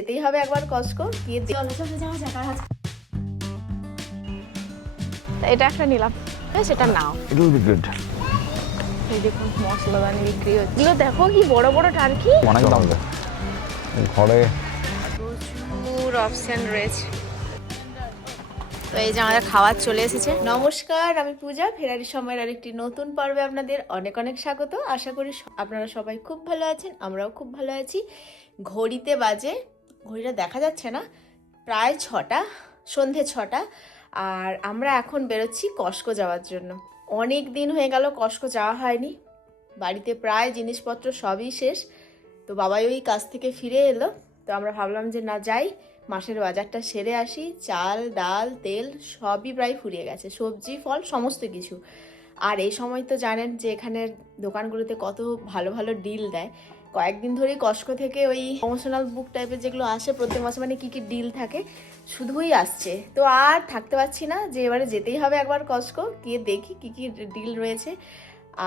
যেতেই হবে একবার কস্টকো গিয়ে যাওয়া যাক। এটা একটা নিলাম, সেটা নাও। It will be good. এই দেখুন মশলাদানি বিক্রি হচ্ছে। এগুলো দেখো কি বড় বড় টার্কি, অনেক দাম হবে ঘরে। প্রচুর অপশন রয়েছে। তো এই যে আমাদের খাবার চলে এসেছে। নমস্কার, আমি পূজা। ফেরারি সময়ের আরেকটি নতুন পর্বে আপনাদের অনেক অনেক স্বাগত। আশা করি আপনারা সবাই খুব ভালো আছেন, আমরাও খুব ভালো আছি। ঘড়িতে বাজে, ঘড়িটা দেখা যাচ্ছে না, প্রায় 6টা, সন্ধে 6টা। আর আমরা এখন বেরোচ্ছি কস্টকো যাওয়ার জন্য। অনেক দিন হয়ে গেল কস্টকো যাওয়া হয়নি। বাড়িতে প্রায় জিনিসপত্র সবই শেষ। তো বাবাই ওই কাজ থেকে ফিরে এলো, তো আমরা ভাবলাম যে না যাই, মাসের বাজারটা সেরে আসি। চাল, ডাল, তেল সবই প্রায় ফুরিয়ে গেছে, সবজি, ফল সমস্ত কিছু। আর এই সময় তো জানেন যে এখানের দোকানগুলোতে কত ভালো ভালো ডিল দেয়। কয়েকদিন ধরেই কস্টকো থেকে ওই প্রমোশনাল বুক টাইপের যেগুলো আসে প্রত্যেক মাসে, মানে কী কী ডিল থাকে শুধুই আসছে। তো আর থাকতে পারছি না, যে এবারে যেতেই হবে একবার কস্টকো গিয়ে দেখি কী কী ডিল রয়েছে।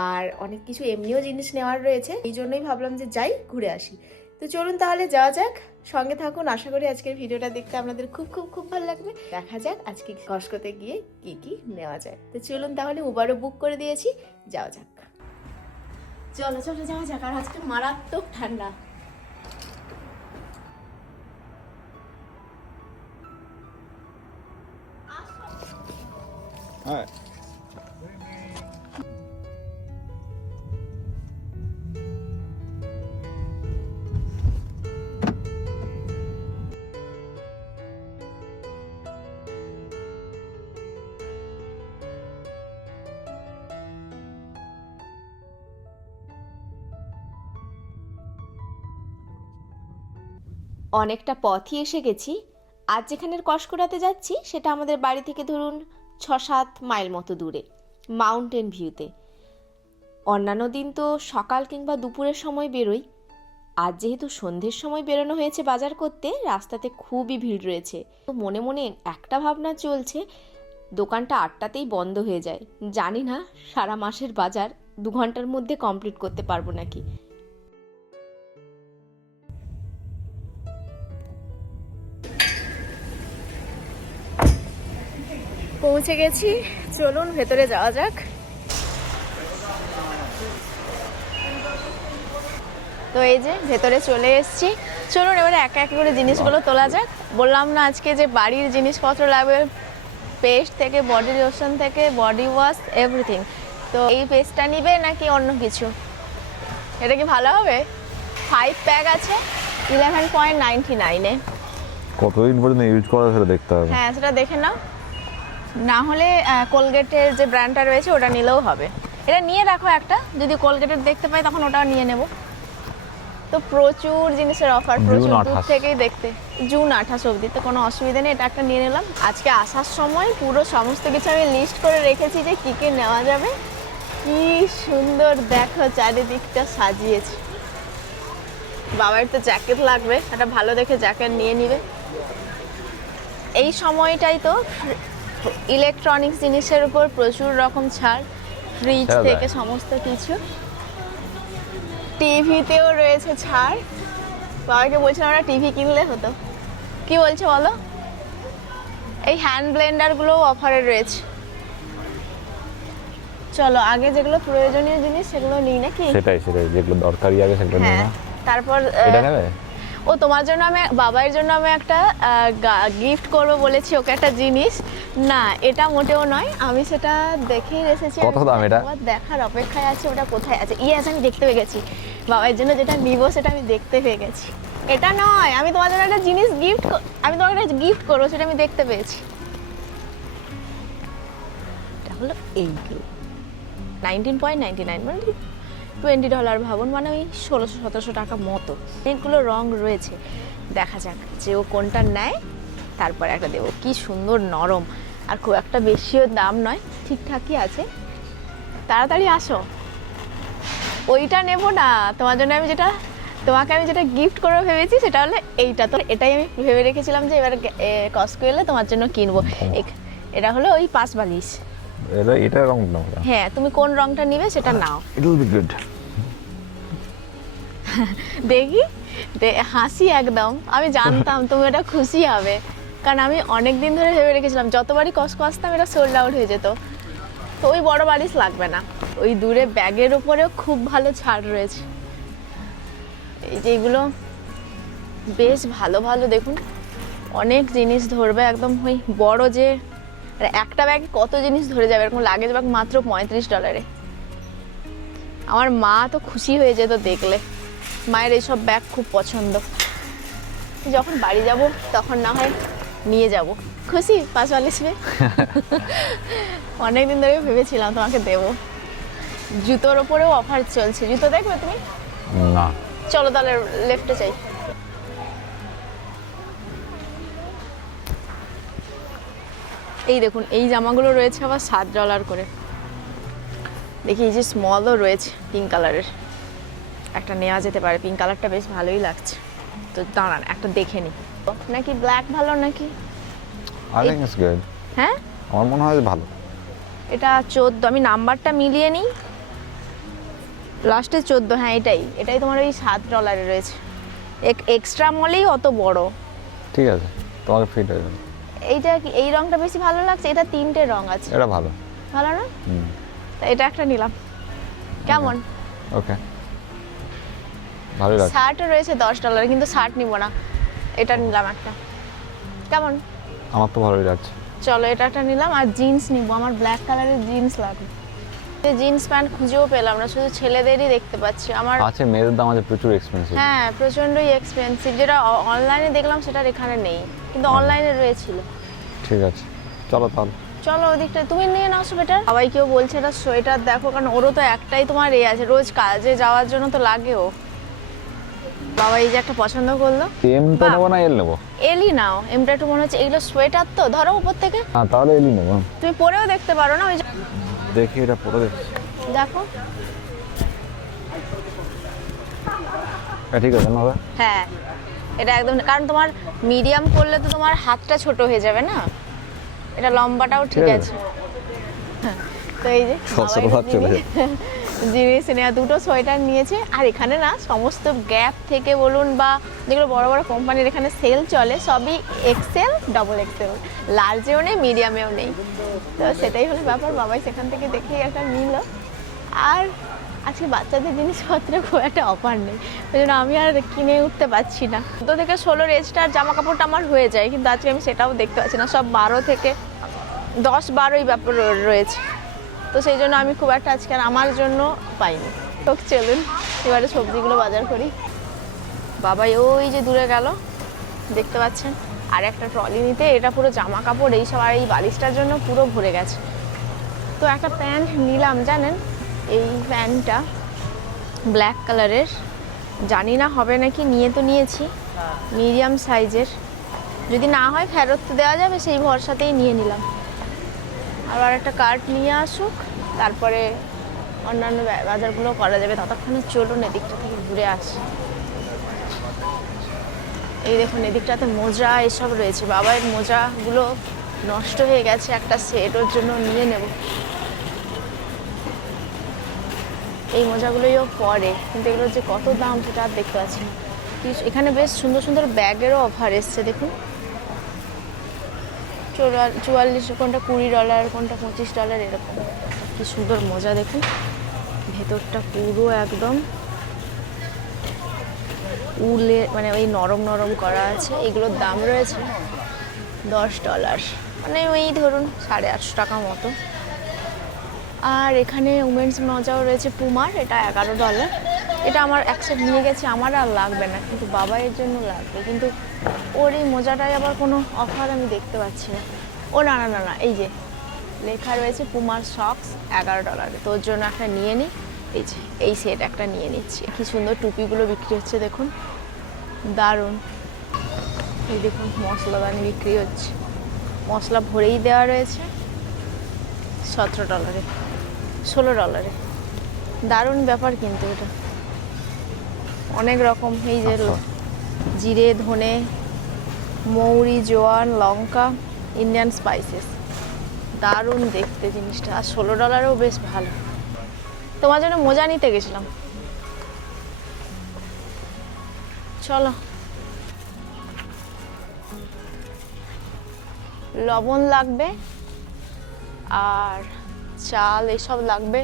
আর অনেক কিছু এমনিও জিনিস নেওয়ার রয়েছে, এই জন্যই ভাবলাম যে যাই, ঘুরে আসি। তো চলুন তাহলে যাওয়া যাক, সঙ্গে থাকুন। আশা করি আজকের ভিডিওটা দেখতে আপনাদের খুব খুব খুব ভালো লাগবে। দেখা যাক আজকে কস্টকোতে গিয়ে কি কি নেওয়া যায়। তো চলুন তাহলে, উবারও বুক করে দিয়েছি, যাওয়া যাক। চলো চলো যাওয়া যাক। আর আজকে মারাত্মক ঠান্ডা। হ্যাঁ, অনেকটা পথই এসে গেছি। আজ যেখানের কস্টকোটাতে যাচ্ছি সেটা আমাদের বাড়ি থেকে ধরুন 6-7 মাইল মতো দূরে, মাউন্টেন ভিউতে। অন্যান্য দিন তো সকাল কিংবা দুপুরের সময় বেরোই। আজ যেহেতু সন্ধ্যের সময় বেরোনো হয়েছে বাজার করতে, রাস্তাতে খুবই ভিড় রয়েছে। তো মনে মনে একটা ভাবনা চলছে, দোকানটা 8টাতেই বন্ধ হয়ে যায়। জানি না সারা মাসের বাজার 2 ঘন্টার মধ্যে কমপ্লিট করতে পারবো নাকি। পৌঁছে গেছি, চলুন ভেতরে যাওয়া যাক। তো এই যে ভেতরে চলে এসেছি, চলুন এবারে একে একে করে জিনিসগুলো তোলা যাক। বললাম না আজকে যে বাড়ির জিনিসপত্র লাগবে, পেস্ট থেকে বডি লোশন থেকে বডি ওয়াশ এভরিথিং। তো এই পেস্টটা নিবে নাকি অন্য কিছু? এটা কি ভালো হবে? 5 প্যাক আছে 11.99-এ। কতদিন পর্যন্ত ইউজ করা সেটা দেখতে হবে। হ্যাঁ সেটা দেখে নাও, না হলে কোলগেটের যে ব্র্যান্ডটা রয়েছে ওটা নিলেও হবে। এটা নিয়ে রাখো একটা, যদি কোলগেটের দেখতে পাই তখন ওটাও নিয়ে নেব। তো প্রচুর জিনিসের অফার, প্রচুর দূর থেকেই দেখতে। জুন 28 অবধি, তো কোনো অসুবিধা নেই। এটা একটা নিয়ে নিলাম। আজকে আসার সময় পুরো সমস্ত কিছু আমি লিস্ট করে রেখেছি যে কী কী নেওয়া যাবে। কি সুন্দর দেখো চারিদিকটা সাজিয়েছে। বাবার তো জ্যাকেট লাগবে, একটা ভালো দেখে জ্যাকেট নিয়ে নিবে। এই সময়টাই তো ইলেকট্রনিক্স জিনিসের উপর প্রচুর রকম ছাড়, ফ্রিজ থেকে সমস্ত কিছু। টিভিতেও রয়েছে ছাড়। বাবাকে বলছিলাম আমরা টিভি কিনলে হতো। কি বলছে বলো? এই হ্যান্ড ব্লেন্ডারগুলোও অফারে রয়েছে। চলো আগে যেগুলো প্রয়োজনীয় জিনিস সেগুলো নিই নাকি? সেটাই যেগুলো দরকারি আগে সেগুলো নিয়ে হ্যাঁ, নাও। তারপর এটা নেবে? ও তোমার জন্য আমি, বাবার জন্য আমি একটা গিফট করবো বলেছি ওকে একটা জিনিস। না এটা মোটেও নয়, আমি সেটা দেখেই এসেছি। কত দাম এটা? দেখার অপেক্ষায় আছে ওটা কোথায় আছে। ইয়েস, আমি দেখতে পেয়ে গেছি। বাবার জন্য যেটা নিব সেটা আমি দেখতে পেয়ে গেছি। এটা নয়, আমি তোমার জন্য একটা জিনিস আমি তোমাকে একটা গিফট করবো, সেটা আমি দেখতে পেয়েছি। এটা হলো এইগুলো 19.99, মানে $20 ভাবুন, মানে ওই 1600-1700 টাকা মতো। অনেকগুলো রং রয়েছে, দেখা যাক যে ও কোনটা নেয়, তারপরে একটা দেবো। কি সুন্দর নরম, আর খুব একটা বেশিও দাম নয়, ঠিকঠাকই আছে। তাড়াতাড়ি আসো। ওইটা নেব না, তোমার জন্য তোমাকে আমি যেটা গিফট করবো ভেবেছি সেটা হলো এইটা। তো এটাই আমি ভেবে রেখেছিলাম যে এবার কস্টকো এলে তোমার জন্য কিনবো। এটা হলো ওই পাশ বালিশ। এটা রং নাও। হ্যাঁ, তুমি কোন রংটা নিবে সেটা নাও। It will be good. দেখি হাসি একদম, আমি জানতাম তুমি এটা খুশি হবে, কারণ আমি অনেক দিন ধরে ভেবে রেখেছিলাম যতবারই কসকো আসতাম এটা সোল্ড আউট হয়ে যেত। তো ওই বড় বালিশ লাগবে না, ওই দূরে ব্যাগের উপরেও খুব ভালো ছাড় রয়েছে। এই যে এগুলো বেশ ভালো ভালো, দেখুন অনেক জিনিস ধরবে একদম। ওই বড় যে একটা ব্যাগ কত জিনিস ধরে যাবে, এরকম লাগেজ ব্যাগ মাত্র $35। আমার মা তো খুশি হয়ে যেত দেখলে, মায়ের এইসব ব্যাগ খুব পছন্দ। যখন বাড়ি যাব তখন না হয় নিয়ে যাব। খুশি 5 বালিশ পেয়ে? অনেকদিন ধরে ভেবেছিলাম তোমাকে দেবো। জুতোর ওপরেও অফার চলছে, জুতো দেখবে তুমি? না। চলো তাহলে লেফটে চাই। এই দেখুন এই জামাগুলো রয়েছে আবার $7 করে। দেখি এই যে স্মলও রয়েছে পিঙ্ক কালারের, একটা নেওয়া যেতে পারে। পিঙ্ক কালারটা বেশ ভালোই লাগছে, তো দাঁড়ান একটা দেখে নিই। নাকি ব্ল্যাক ভালো নাকি? I think it's good. হ্যাঁ আমার মনে হয় ভালো। এটা 14, আমি নাম্বারটা মিলিয়ে নিই, লাস্টে 14। হ্যাঁ এটাই তোমার ওই $7 রয়েছে। এক্সট্রা মলেই অত বড়। ঠিক আছে, তোমাকে ফিট হয়ে যাবে। এইটা কি এই রংটা বেশি ভালো লাগছে? এটা 3টে রং আছে। এটা ভালো। ভালো না? তা এটা একটা নিলাম, কেমন? ওকে, ভালো লাগছে। শার্টও রয়েছে $10, কিন্তু শার্ট নিব না, এটা নিলাম একটা। কেমন? আমার তো ভালোই লাগছে। চলো এটা একটা নিলাম। আর জিন্স নিব, আমার ব্ল্যাক কালারের জিন্স লাগবে। জিন্স প্যান্ট খুঁজেও পেলাম না, শুধু ছেলেদেরই দেখতে পাচ্ছি। আমার আছে, মেয়েদের দাম আছে প্রচুর এক্সপেন্সিভ। হ্যাঁ প্রচন্ডই এক্সপেন্সিভ। যেটা অনলাইনে দেখলাম সেটা এখানে নেই, কিন্তু অনলাইনে রয়েছিল। ঠিক আছে, চলো তাহলে। চলো ওদিকটা তুমি নিয়ে নাও সোয়েটার। সবাই কেউ বলছে এটা সোয়েটার দেখো, কারণ ওরও তো একটাই তোমার আছে, রোজ কাজে যাওয়ার জন্য তো লাগেও। বাবা এই যে একটা পছন্দ করলো। এমটা নেবো না এল নেবো? এলই নাও, এমটা একটু মনে হচ্ছে এগুলো সোয়েটার তো, ধরো উপর থেকে। হ্যাঁ তাহলে এলই নেবো। তুমি পরেও দেখতে পারো না, ওই যে দেখি এটা পরে দেখছি। দেখো। ঠিক আছে না? হ্যাঁ এটা একদম, কারণ তোমার মিডিয়াম করলে তো তোমার হাতটা ছোট হয়ে যাবে না, এটা লম্বাটাও ঠিক আছে। হ্যাঁ, তো এই যে জিনিস নেওয়া, দুটো সোয়েটার নিয়েছে। আর এখানে না সমস্ত গ্যাপ থেকে বলুন বা যেগুলো বড় বড় কোম্পানির এখানে সেল চলে, সবই এক্সেল, ডবল এক্সেল, লার্জেও নেই মিডিয়ামেও নেই। তো সেটাই হলো ব্যাপার, বাবাই সেখান থেকে দেখেই একটা নিল। আর আজকে বাচ্চাদের জিনিসপত্রে খুব একটা অফার নেই, ওই জন্য আমি আর কিনে উঠতে পারছি না। 14 থেকে 16 রেঞ্জটার জামা কাপড়টা আমার হয়ে যায়, কিন্তু আজকে আমি সেটাও দেখতে পাচ্ছি না, সব 12 থেকে 10-12 ব্যাপার রয়েছে। তো সেই জন্য আমি খুব একটা আজকে আমার জন্য পাইনি। তো চলুন এবারে সবজিগুলো বাজার করি। বাবাই ওই যে দূরে গেল, দেখতে পাচ্ছেন, আর একটা ট্রলি নিতে। এটা পুরো জামা কাপড় এইসব, আর এই বালিশটার জন্য পুরো ভরে গেছে। তো একটা প্যান্ট নিলাম, জানেন এই প্যান্টটা ব্ল্যাক কালারের, জানি না হবে নাকি, নিয়ে তো নিয়েছি, মিডিয়াম সাইজের, যদি না হয় ফেরত দেওয়া যাবে সেই ভরসাতেই নিয়ে নিলাম। আবার একটা কার্ড নিয়ে আসুক, তারপরে অন্যান্য বাজারগুলো করা যাবে। ততক্ষণে চলুন এদিকটা থেকে ঘুরে আসি। এই দেখুন এদিকটাতে মোজা এসব রয়েছে, বাবার মোজাগুলো নষ্ট হয়ে গেছে, একটা সেট ওর জন্য নিয়ে নেব। এই মোজাগুলোও পরে, কিন্তু এগুলোর যে কত দাম সেটা আর দেখতে পাচ্ছি না। এখানে বেশ সুন্দর সুন্দর ব্যাগেরও অফার এসছে, দেখুন 44, কোনটা $20, কোনটা $25, এরকম। কি সুন্দর মোজা দেখুন, ভেতরটা পুরো একদম উলে, মানে ওই নরম নরম করা আছে। এগুলোর দাম রয়েছে $10, মানে ওই ধরুন 850 টাকা মতো। আর এখানে উমেন্স মোজাও রয়েছে পুমার, এটা $11। এটা আমার এক সেট নিয়ে গেছি, আমার আর লাগবে না, কিন্তু বাবা এর জন্য লাগবে। কিন্তু ওর এই মোজাটায় আবার কোনো অফার আমি দেখতে পাচ্ছি না। ও না না না না, এই যে লেখা রয়েছে পুমার সক্স $11, তোর জন্য একটা নিয়ে নিই। এই যে এই সেট একটা নিয়ে নিচ্ছি। কি সুন্দর টুপিগুলো বিক্রি হচ্ছে দেখুন, দারুণ। এই দেখুন মশলাদানি বিক্রি হচ্ছে, মশলা ভরেই দেওয়া রয়েছে $17, $16। দারুণ ব্যাপার কিন্তু এটা, অনেক রকম। এই যে জিরে, ধনে, মৌরি, জোয়ান, লঙ্কা, ইন্ডিয়ান স্পাইসেস, দারুণ দেখতে জিনিসটা। আর $16ও বেশ ভালো। তোমার জন্য মোজা নিতে গেছিলাম, চলো। লবণ লাগবে আর চাল এসব লাগবে,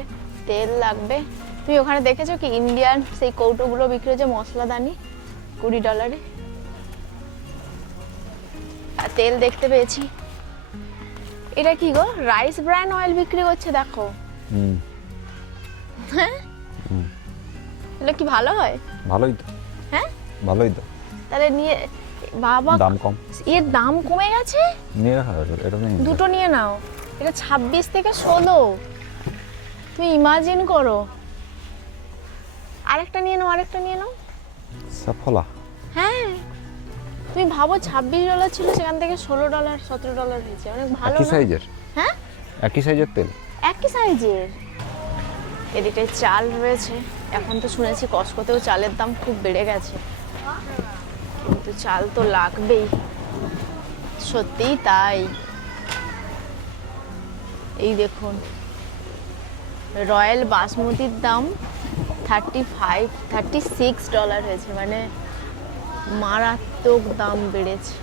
তেল লাগবে। তুমি ওখানে দেখেছো কি ইন্ডিয়ান সেই কৌটোগুলো বিক্রি হচ্ছে মশলাদানি $20? আর তেল দেখতে পেয়েছি। এটা কি গো, রাইস ব্র্যান অয়েল বিক্রি করছে দেখো। হুম। হ্যাঁ, এটা কি ভালো হয়? ভালোই তো। হ্যাঁ ভালোই তো। তাহলে নিয়ে বাবা, দাম কম। এর দাম কমে গেছে। নিয়ে রাখা যাবে, এটা নিয়ে নিতে দুটো নিয়ে নাও। এটা 26 থেকে 16। তুমি ইমাজিন করো। আরেকটা নিয়ে নাও, আরেকটা নিয়ে নাও। সাফলা। হ্যাঁ, তুমি ভাবো $26 ছিল, সেখান থেকে $16 $17 হয়েছে। অনেক ভালো একই না? সাইজের। হ্যাঁ, একই সাইজের তেল। একই সাইজের। এদিকে চাল রয়েছে। এখন তো শুনেছি কস্কোতেও চালের দাম খুব বেড়ে গেছে, কিন্তু চাল তো লাগবেই। সত্যিই তাই। এই দেখুন, রয়্যাল বাসমতির দাম $36 হয়েছে, মানে মারাত্মক দাম বেড়েছে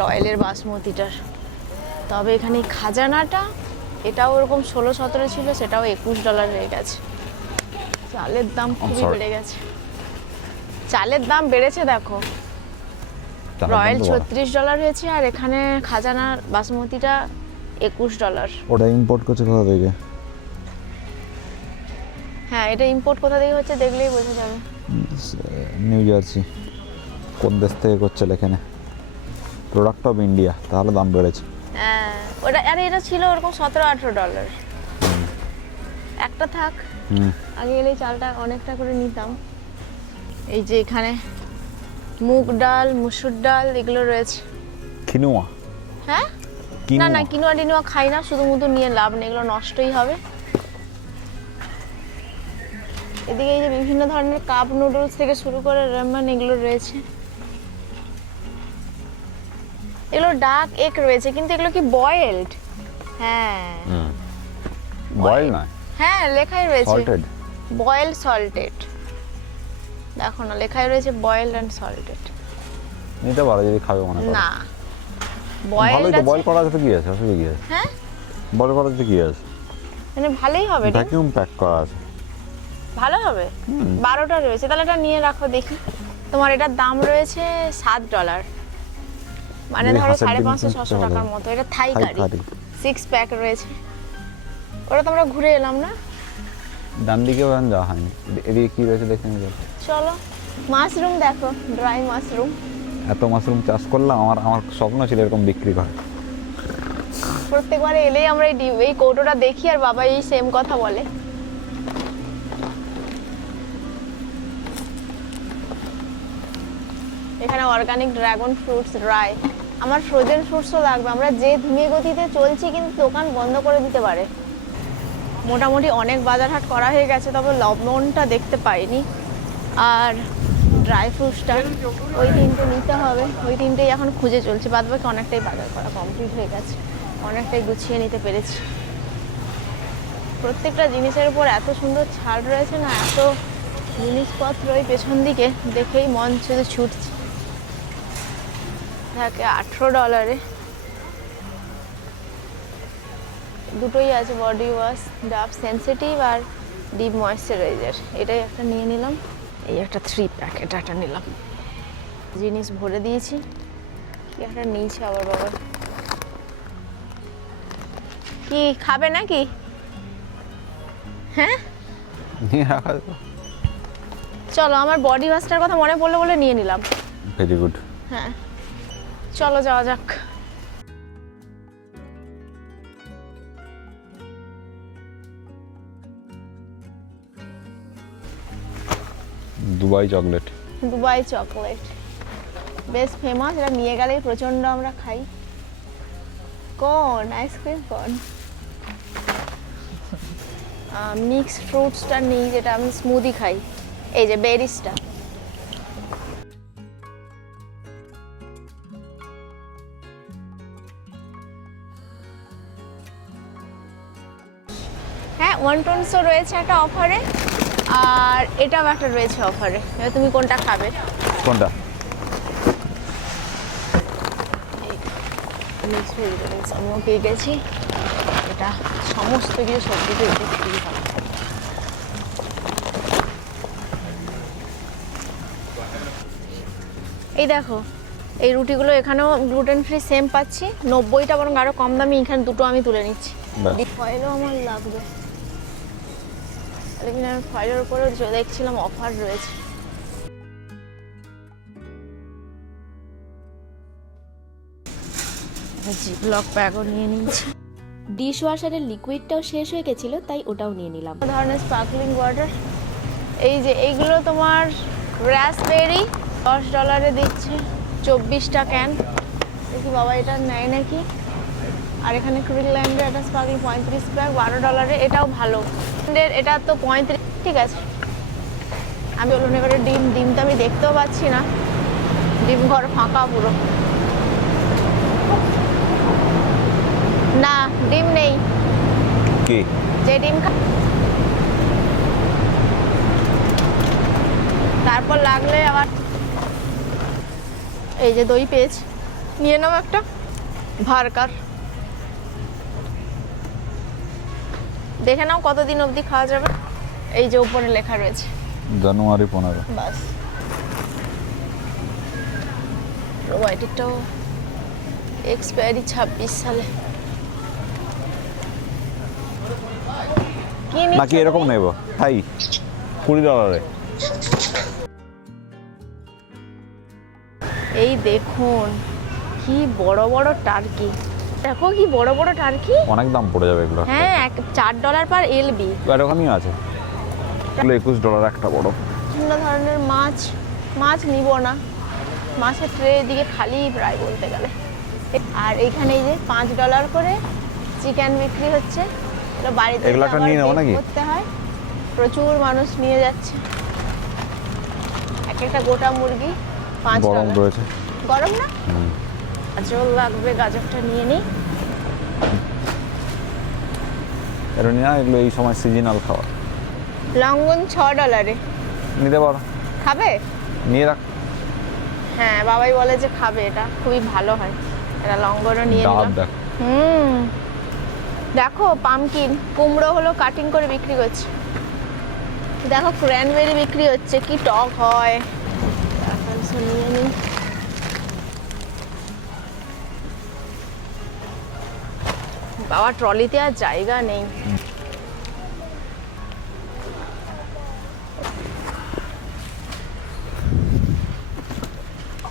রয়্যালের বাসমতিটার। তবে এখানে এই খাজানাটা, এটাও ওরকম 16-17 ছিল, সেটাও $21 হয়ে গেছে। চালের দাম খুবই বেড়ে গেছে। চালের দাম বেড়েছে দেখো। রয়্যাল $36 হয়েছে, আর এখানে খাজানা বাসমতিটা $21। ওটা ইম্পোর্ট করছে কোথা থেকে? হ্যাঁ, এটা ইম্পোর্ট কোথা থেকে হচ্ছে দেখলেই বোঝা যাবে। New jersey. কোন দেশ থেকে করছে লেখে না, প্রোডাক্ট অফ ইন্ডিয়া, তাহলে দাম বেড়েছে। হ্যাঁ, ওটা আরে এটা ছিল ওরকম $17-18। একটা থাক, আগে এলে চালটা অনেকটা করে নিতাম। এই যে এখানে মুগ ডাল, মুসুর ডাল এগুলো রয়েছে। কিনুয়া। হ্যাঁ, না না, কিনোয়া টিনোয়া খাই না, শুধু মুধু নিয়ে লাভ নেই, এগুলো নষ্টই হবে। এদিকে এই যে বিভিন্ন ধরনের কাপ নুডলস থেকে শুরু করে রামেন এগুলো রয়েছে। এগুলো ডাক এগ রয়েছে, কিন্তু এগুলো কি বয়েলড? হ্যাঁ, বয়েল না। হ্যাঁ লেখাই রয়েছে সল্টেড। Boiled salted. দেখো না, লেখাই রয়েছে বয়েলড এন্ড সল্টেড। নিতে পারো যদি খাবে মনে করো। না, ভালোই বয়েলড তো, আছে। বয়েল করা আছে তো কি আছে, অসুবিধা কি আছে? হ্যাঁ, বয়েল করা আছে কি আছে? মানে ভালোই হবে রে। ভ্যাকুয়াম প্যাক করা আছে। ভালো হবে। 12টা রয়েছে, তাহলে এটা নিয়ে রাখো দেখি। তোমার এটার দাম রয়েছে $7, মানে ধরো হাঁসের ডিম 550-600 কিনতে টাকার হবে। মতো। এটা থাই থাই কারি কারি। 6 প্যাক রয়েছে। ওটা তো আমরা ঘুরে এলাম না। ডান দিকেও এখন যাওয়া হয়নি। এদিকে কি রয়েছে দেখে নিয়ে যাবো। চলো, মাশরুম দেখো, ড্রাই মাশরুম। এত মাশরুম চাষ করলাম, আমার স্বপ্ন ছিল এরকম বিক্রি করে। প্রত্যেকবারে এলেই আমরা এই কৌটোটা দেখি, আর বাবা এই সেম কথা বলে। এখানে অর্গানিক ড্রাগন ফ্রুটস ড্রাই। আমার ফ্রোজেন ফ্রুটসও লাগবে। আমরা যে ধীমে গতিতে চলছি, কিন্তু দোকান বন্ধ করে দিতে পারে। মোটামুটি অনেক বাজারহাট করা হয়ে গেছে, তবে লবণটা দেখতে পাইনি। আর ড্রাই ফ্রুটসটা ওই তিনটে নিতে হবে, ওই তিনটেই এখন খুঁজে চলছি। বাদ বাকি অনেকটাই বাজার করা কমপ্লিট হয়ে গেছে, অনেকটাই গুছিয়ে নিতে পেরেছি। প্রত্যেকটা জিনিসের উপর এত সুন্দর ছাড় রয়েছে না, এত জিনিসপত্র ওই পেছন দিকে দেখেই মন শুধু ছুটছে। থাকে $18। দুটোই আছে, বডি ওয়াশ, ডাভ সেন্সিটিভ আর ডিপ ময়েশ্চারাইজার। এটাই একটা নিয়ে নিলাম। এই একটা 3 প্যাক, এটা একটা নিলাম। জিনিস ভরে দিয়েছি। কি একটা নিয়েছি আবার বাবা। কি খাবে নাকি? হ্যাঁ, নিয়ে রাখা যেত। চলো, আমার বডি ওয়াশটার কথা মনে পড়লো বলে নিয়ে নিলাম। Very good. হ্যাঁ, চলো যাওয়া যাক। Dubai chocolate. দুবাই চকলেট বেশ ফেমাস, এটা নিয়ে গেলেই প্রচন্ড আমরা খাই। কোন আইসক্রিম, কোন মিক্স ফ্রুটসটা নেই, যেটা আমি স্মুদি খাই। এই যে বেরিসটা। হ্যাঁ, 120 রয়েছে একটা অফারে। আর এটাও একটা রয়েছে অফারে, এবার তুমি কোনটা খাবে? কোনটা? মিক্স ভেজিটেবলস আমিও পেয়ে গেছি। এটা সমস্ত কিছু সবজিতে এতে ফ্রি হয়। এই দেখো এই রুটিগুলো এখানেও গ্লুটেন ফ্রি সেম পাচ্ছি, 90টা বরং আরও কম দামি, এখানে দুটো আমি তুলে নিচ্ছি। ফয়েলও আমার লাগবে, লেকিন আমি ফয়েলের উপরে দেখছিলাম অফার রয়েছে। জিপলক ব্যাগও নিয়ে নিচ্ছি। ডিশ ওয়াশারের লিকুইডটাও শেষ হয়ে গেছিল, তাই ওটাও নিয়ে নিলাম। ধরনের স্পার্কলিং ওয়াটার, এই যে এইগুলো তোমার রাসবেরি $10 দিচ্ছে, 24টা ক্যান। দেখি বাবা এটা নেয় নাকি। আর এখানে ক্রিকল্যান্ডের একটা স্পার্কলিং 35 প্যাক $12, এটাও ভালো। এটা তো 35, ঠিক আছে। আমি বলুন এবারে ডিম তো আমি দেখতেও পাচ্ছি না, ডিম ঘর ফাঁকা পুরো, না ডিম নেই। কি যে ডিম তারপর লাগলে আবার এই যে দই পেজ নিয়ে নাও একটা ভারকার, দেখে নাও কতদিন অবধি খাওয়া যাবে। এই যে উপরে লেখা রয়েছে জানুয়ারি 15। বাস। প্রোবায়োটিকটাও এক্সপায়ারি 26 সালে। কি নাকি এরকম নেব হাই $20। এই দেখুন কি বড় বড় টার্কি, দেখো কি বড় বড় টার্কি। অনেক দাম পড়ে যাবে এগুলো। হ্যাঁ $4 পার এলবি। এরকমই আছে, এগুলো $21 একটা বড়। বিভিন্ন ধরনের মাছ নিব না, মাছের ট্রে দিকে খালি প্রায় বলতে গেলে। আর এইখানে এই যে $5 করে চিকেন বিক্রি হচ্ছে, এগুলো বাড়িতে এগুলো একটা নিয়ে নেবো নাকি? করতে হয়। প্রচুর মানুষ নিয়ে যাচ্ছে, একটা গোটা মুরগি $5। গরম রয়েছে, গরম না? গাজর লাগবে, গাজরটা নিয়ে নিই। এটা নিয়ে এগুলো এই সময় সিজনাল খাবার। লঙ্ঘন $6 নিতে পারো, খাবে? নিয়ে রাখ। হ্যাঁ বাবাই বলে যে খাবে, এটা খুবই ভালো হয়। এটা লঙ্ঘনও নিয়ে ডাব নিলাম। দেখ, দেখো পামকিন কুমড়ো হলো কাটিং করে বিক্রি করছে। দেখো ক্র্যানবেরি বিক্রি হচ্ছে, কি টক হয়। নিয়ে নিই। বাবা ট্রলিতে আর জায়গা নেই।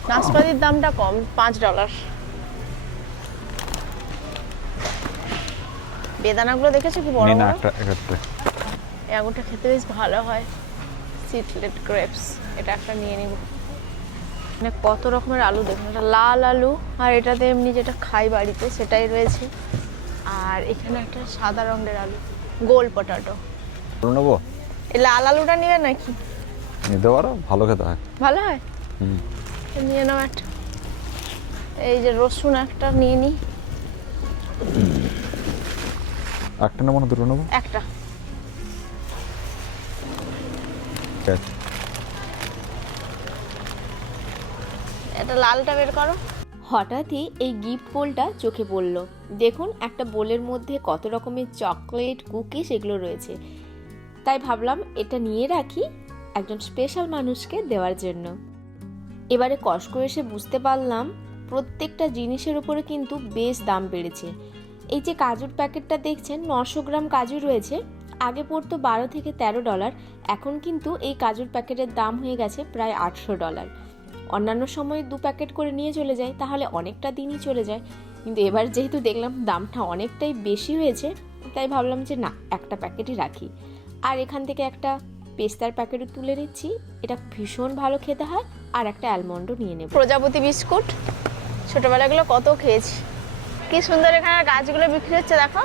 নাশপাতির দামটা কম, $5। বেদানাগুলো দেখেছো কি বড় নিয়ে না বড়। একটা একটা। এই আঙুরটা খেতে বেশ ভালো হয়, সিডলেট গ্রেপস। এটা একটা নিয়ে নিব। মানে কত রকমের আলু দেখুন, এটা লাল আলু, আর এটাতে এমনি যেটা খাই বাড়িতে সেটাই রয়েছে। আর এখানে একটা সাদা রঙের আলু, গোল পটাটো। নেবো, এই লাল আলুটা নিবে নাকি? নিতে পারো, ভালো খেতে হয়। ভালো হয়, নিয়ে নাও একটা। এই যে রসুন একটা নিয়ে নিই। একটা নেবো না দুটো নেবো? একটা। ঠিক আছে। এটা লালটা বের করো। হঠাৎই এই গিফট বোলটা চোখে পড়ল। দেখুন একটা বোলের মধ্যে কত রকমের চকলেট কুকিজ এগুলো রয়েছে, তাই ভাবলাম এটা নিয়ে রাখি একজন স্পেশাল মানুষকে দেওয়ার জন্য। এবারে কষ্ট করে এসে বুঝতে পারলাম প্রত্যেকটা জিনিসের উপরে কিন্তু বেশ দাম বেড়েছে। এই যে কাজুর প্যাকেটটা দেখছেন, 900 গ্রাম কাজু রয়েছে, আগে পড়তো $12 থেকে $13, এখন কিন্তু এই কাজুর প্যাকেটের দাম হয়ে গেছে প্রায় $800। অন্যান্য সময় 2 প্যাকেট করে নিয়ে চলে যায়, তাহলে অনেকটা দিনই চলে যায়, কিন্তু এবার যেহেতু দেখলাম দামটা অনেকটাই বেশি হয়েছে, তাই ভাবলাম যে না একটা প্যাকেটই রাখি। আর এখান থেকে একটা পেস্তার প্যাকেটও তুলে নিচ্ছি, এটা ভীষণ ভালো খেতে হয়। আর একটা অ্যালমন্ডও নিয়ে নেব। প্রজাপতি বিস্কুট ছোটবেলাগুলো কত খেয়েছি। কি সুন্দর এখানে গাছগুলো বিক্রি হচ্ছে দেখো।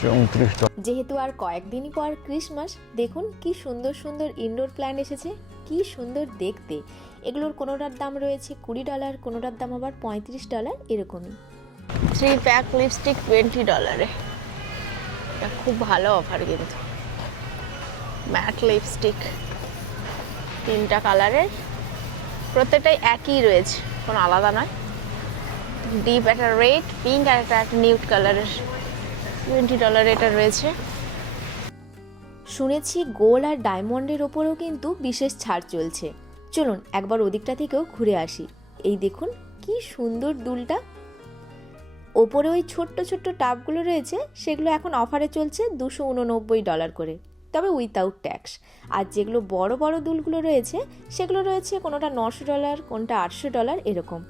34 টাকা। যেহেতু আর কয়েকদিনই পর ক্রিসমাস, দেখুন কি সুন্দর সুন্দর ইনডোর প্ল্যান্ট এসেছে, কি সুন্দর দেখতে। এগুলোর কোনোটার দাম রয়েছে $20, কোনোটার দাম আবার $35, এরকমই। 3 প্যাক লিপস্টিক $20। এটা খুব ভালো অফার কিন্তু। ম্যাট লিপস্টিক, 3টা কালারের, প্রত্যেকটাই একই রয়েছে, কোনো আলাদা নয়। ডিপ একটা রেড, পিঙ্ক আর একটা নিউড কালারের, $20 এটা রয়েছে। শুনেছি গোল্ড আর ডায়মন্ডের ওপরেও কিন্তু বিশেষ ছাড় চলছে। চলুন একবার ওদিকটা থেকেও ঘুরে আসি। এই দেখুন কি সুন্দর দুলটা। ওপরে ওই ছোট্ট ছোট্ট টাবগুলো রয়েছে, সেগুলো এখন অফারে চলছে $289 করে, তবে উইথাউট ট্যাক্স। আর যেগুলো বড় বড় দুলগুলো রয়েছে সেগুলো রয়েছে কোনোটা $900, কোনটা $800 এরকম।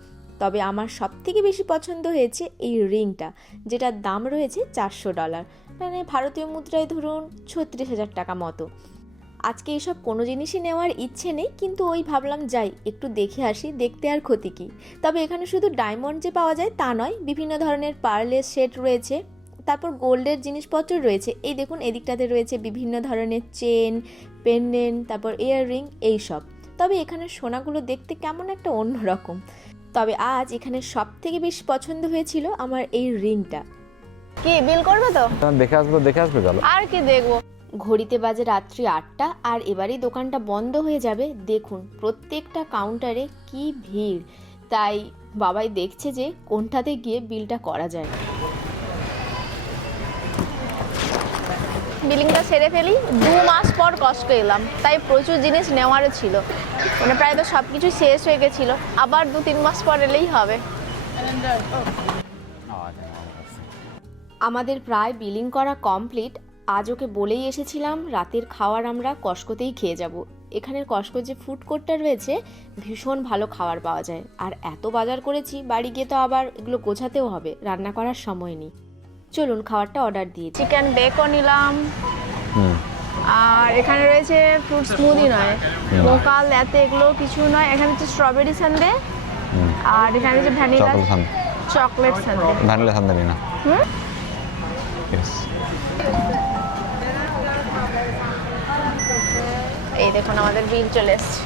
তবে আমার সবথেকে বেশি পছন্দ হয়েছে এই রিংটা, যেটার দাম রয়েছে $400, মানে ভারতীয় মুদ্রায় ধরুন 36,000 টাকা মতো। আজকে এইসব কোনো জিনিসই নেওয়ার ইচ্ছে নেই, কিন্তু ওই ভাবলাম যাই একটু দেখে আসি, দেখতে আর ক্ষতি কী। তবে এখানে শুধু ডায়মন্ড যে পাওয়া যায় তা নয়, বিভিন্ন ধরনের পার্লের সেট রয়েছে, তারপর গোল্ডের জিনিসপত্র রয়েছে। এই দেখুন এদিকটাতে রয়েছে বিভিন্ন ধরনের চেন, পেন্ডেন্ট, তারপর ইয়াররিং এইসব। তবে এখানে সোনাগুলো দেখতে কেমন একটা অন্যরকম। তবে আজ এখানে সব থেকে বেশি পছন্দ হয়েছিল আমার এই রিংটা। কি বিল করবে তো? দেখে আসবে গেল। আর কি দেখবো? ঘড়িতে বাজে রাত্রি 8টা, আর এবারেই দোকানটা বন্ধ হয়ে যাবে। দেখুন প্রত্যেকটা কাউন্টারে কি ভিড়, তাই বাবাই দেখছে যে কোনটাতে গিয়ে বিলটা করা যায়। বিলিংটা সেরে ফেলি। 2 মাস পর কষ্ট এলাম, তাই প্রচুর জিনিস নেওয়ারও ছিল, মানে প্রায় তো সব কিছু শেষ হয়ে গেছিলো। আবার 2-3 মাস পর এলেই হবে। আমাদের প্রায় বিলিং করা কমপ্লিট। আজ ওকে বলেই এসেছিলাম রাতের খাবার আমরা কস্কোতেই খেয়ে যাব। এখানের কস্কোর যে ফুড কোর্টটা রয়েছে ভীষণ ভালো খাবার পাওয়া যায়। আর এত বাজার করেছি, বাড়ি গিয়ে তো আবার এগুলো গোছাতেও হবে, রান্না করার সময় নেই। চলুন খাবারটা অর্ডার দিয়েছি। চিকেন বেকও নিলাম, আর এখানে রয়েছে ফ্রুট স্মুদি, নয় মোকা ল্যাতে, এগুলো কিছু নয়। এখানে হচ্ছে স্ট্রবেরি সানডে, আর এখানে হচ্ছে vanilla chocolate Sunday. Vanilla Sunday না? এই দেখুন আমাদের বিল চলে এসছে।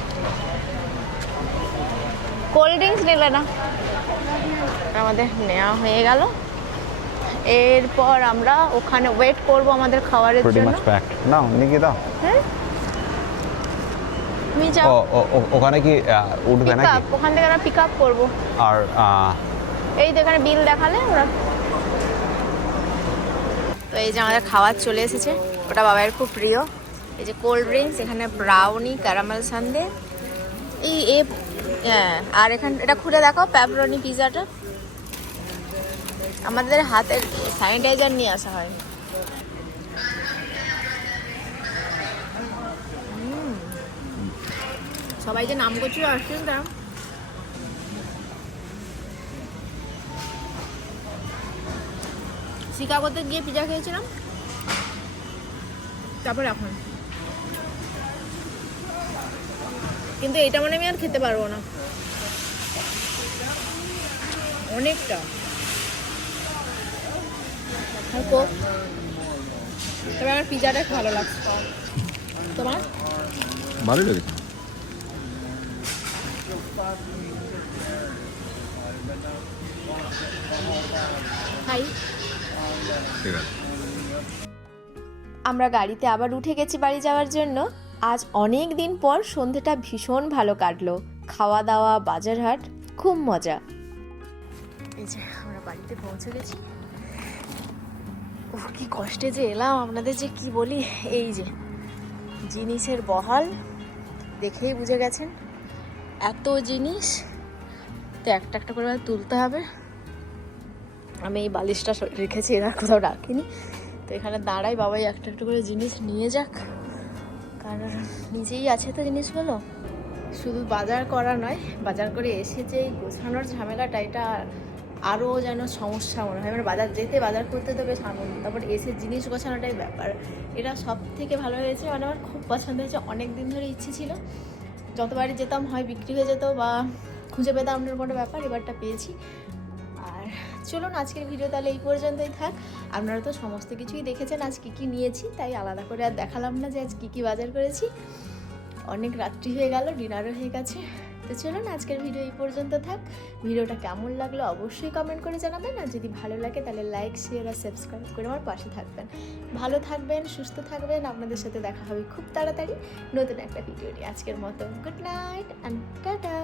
কোল্ড ড্রিঙ্কস নিলে না? আমাদের নেওয়া হয়ে গেল। এরপর আমরা ওখানে ওয়েট করব আমাদের খাবারের জন্য। নাও নিয়ে দাও। তুমি যাও। ওখানে কি উঠবে নাকি? ওখান থেকে আমরা পিক আপ করবো। আর এই তো এখানে বিল দেখালে ওরা। তো এই যে আমাদের খাবার চলে এসেছে, ওটা বাবার খুব প্রিয়। এই যে কোল্ড ড্রিঙ্কস, এখানে ব্রাউনি, ক্যারামেল সানডে, হ্যাঁ, আর এখানে এটা খুলে দেখো পেপারনি পিজাটা। আমাদের হাতে স্যানিটাইজার নিয়ে আসা হয়। সবাই যে নাম করছিল আসছেন তারা। শিকাগোতে গিয়ে পিজা খেয়েছিলাম, তারপর এখন কিন্তু এটা মানে আমি আর খেতে পারবো না, অনেকটা। তবে আমার পিজাটা ভালো লাগছে। তোমার ভালো লেগেছে। খাই। ঠিক আছে। আমরা গাড়িতে আবার উঠে গেছি বাড়ি যাওয়ার জন্য। আজ অনেক দিন পর সন্ধেটা ভীষণ ভালো কাটলো, খাওয়া দাওয়া, বাজারহাট, খুব মজা। এই যে আমরা বাড়িতে পৌঁছে গেছি। ও কি কষ্টে যে এলাম, আপনাদের যে কি বলি। এই যে জিনিসের বহাল দেখেই বুঝে গেছেন, এত জিনিস তো একটা একটা করে তুলতে হবে। আমি এই বালিশটা রেখেছি, এরা কোথাও রাখিনি, তো এখানে দাঁড়াই, বাবাই একটা একটা করে জিনিস নিয়ে যাক, কারণ নিজেই আছে তো জিনিসগুলো। শুধু বাজার করা নয়, বাজার করে এসে যে গোছানোর ঝামেলাটা, এটা আরও যেন সমস্যা মনে হয়। মানে বাজার যেতে, বাজার করতে তো বেশ আনন্দ, তারপর এসে জিনিস গোছানোটাই ব্যাপার। এটা সব থেকে ভালো হয়েছে, মানে আমার খুব পছন্দ হয়েছে। অনেক দিন ধরে ইচ্ছে ছিল, যতবারই যেতাম হয় বিক্রি হয়ে যেত বা খুঁজে পেতাম আপনার কোনো ব্যাপার, এবারটা পেয়েছি। আর চলুন আজকের ভিডিও তাহলে এই পর্যন্তই থাক। আপনারা তো সমস্ত কিছুই দেখেছেন আজ কী কী নিয়েছি, তাই আলাদা করে আর দেখালাম না যে আজ কী কী বাজার করেছি। অনেক রাত্রি হয়ে গেল, ডিনারও হয়ে গেছে, তো তো চলুন আজকের ভিডিও এই পর্যন্ত থাক। ভিডিওটা কেমন লাগলো অবশ্যই কমেন্ট করে জানাবেন, আর যদি ভালো লাগে তাহলে লাইক, শেয়ার আর সাবস্ক্রাইব করে আমার পাশে থাকবেন। ভালো থাকবেন, সুস্থ থাকবেন। আপনাদের সাথে দেখা হবে খুব তাড়াতাড়ি নতুন একটা ভিডিও নিয়ে। আজকের মতো গুড নাইট অ্যান্ড টাটা।